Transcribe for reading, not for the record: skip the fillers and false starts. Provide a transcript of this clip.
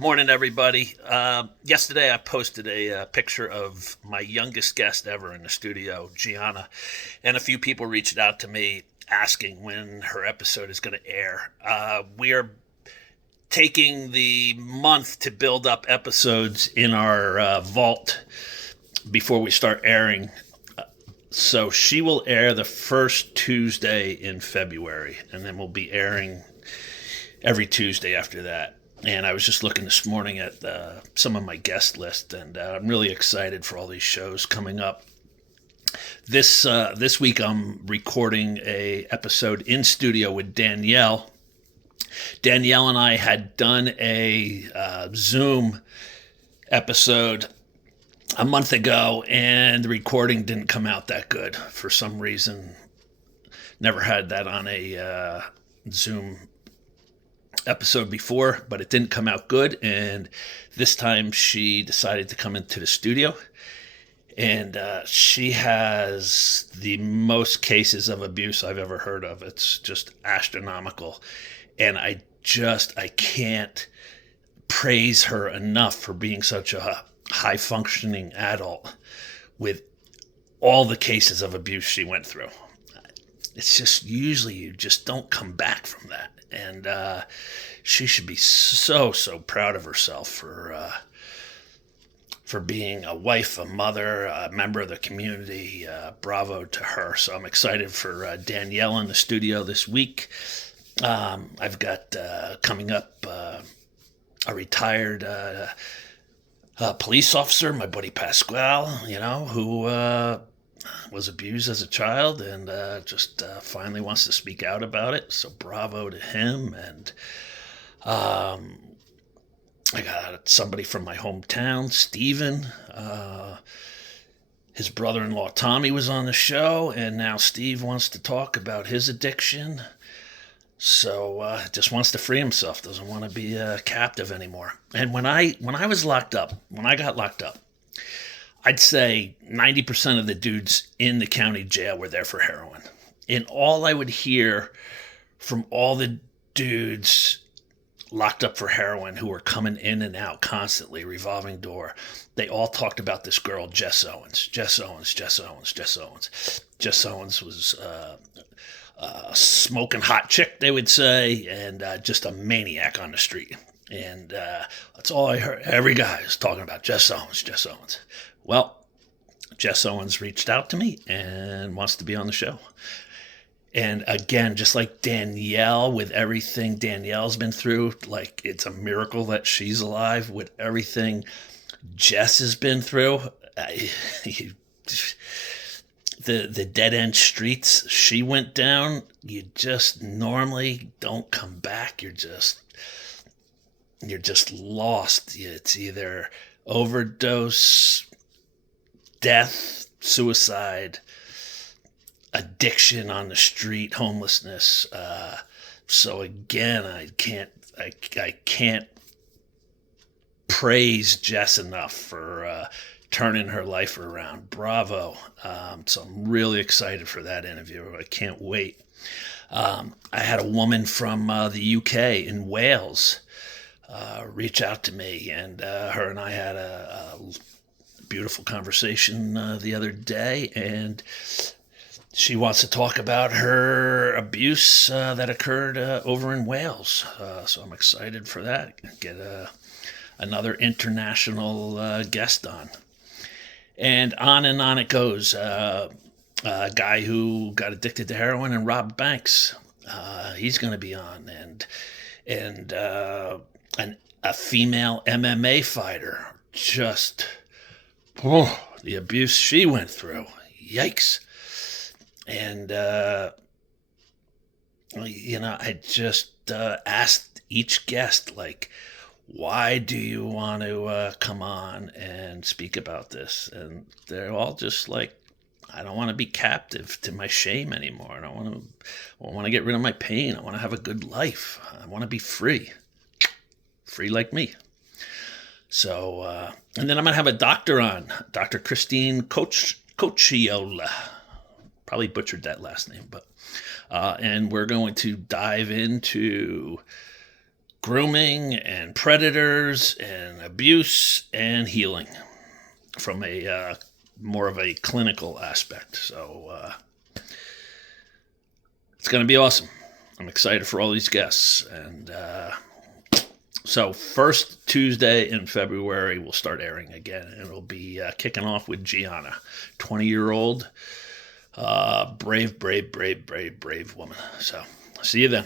Morning, everybody. Yesterday, I posted a picture of my youngest guest ever in the studio, Gianna, and a few people reached out to me asking when her episode is going to air. We are taking the month to build up episodes in our vault before we start airing. So she will air the first Tuesday in February, and then we'll be airing every Tuesday after that. And I was just looking this morning at some of my guest list, and I'm really excited for all these shows coming up. This week I'm recording a episode in studio with Danielle. Danielle and I had done a Zoom episode a month ago, and the recording didn't come out that good for some reason. Never had that on a Zoom episode before, but it didn't come out good. And this time she decided to come into the studio, and she has the most cases of abuse I've ever heard of. It's just astronomical. And I can't praise her enough for being such a high functioning adult with all the cases of abuse she went through. It's just usually you just don't come back from that. And she should be so proud of herself for being a wife, a mother, a member of the community. Bravo to her. So I'm excited for Danielle in the studio this week. I've got coming up a retired police officer, my buddy Pasquale, who was abused as a child and just finally wants to speak out about it. So bravo to him. And I got somebody from my hometown, Steven. His brother-in-law, Tommy, was on the show, and now Steve wants to talk about his addiction. So just wants to free himself, doesn't want to be a captive anymore. And when I got locked up, I'd say 90% of the dudes in the county jail were there for heroin. And all I would hear from all the dudes locked up for heroin who were coming in and out constantly, revolving door, they all talked about this girl, Jess Owens. Jess Owens. Jess Owens was a smoking hot chick, they would say, and just a maniac on the street. And that's all I heard. Every guy was talking about Jess Owens. Well, Jess Owens reached out to me and wants to be on the show. And again, just like Danielle, with everything Danielle's been through, like it's a miracle that she's alive with everything Jess has been through. The dead end streets she went down, you just normally don't come back. You're just lost. It's either overdose, death, suicide, addiction on the street, homelessness. So again, I can't praise Jess enough for turning her life around. Bravo. So I'm really excited for that interview. I can't wait. I had a woman from the UK in Wales reach out to me, and her and I had a beautiful conversation the other day, and she wants to talk about her abuse that occurred over in Wales. So I'm excited for that. Get another international guest on. And on it goes. A guy who got addicted to heroin and robbed banks. He's going to be on. And a female MMA fighter. Just the abuse she went through. Yikes. And I just asked each guest, like, why do you want to come on and speak about this? And they're all just like, I don't want to be captive to my shame anymore. I want to get rid of my pain. I want to have a good life. I want to be free like me. So, and then I'm going to have a doctor on, Dr. Christine Cocciola. Probably butchered that last name, but and we're going to dive into grooming and predators and abuse and healing from a more of a clinical aspect. So it's going to be awesome. I'm excited for all these guests. And so first Tuesday in February, we'll start airing again. And it'll be kicking off with Gianna, 20-year-old, brave woman. So see you then.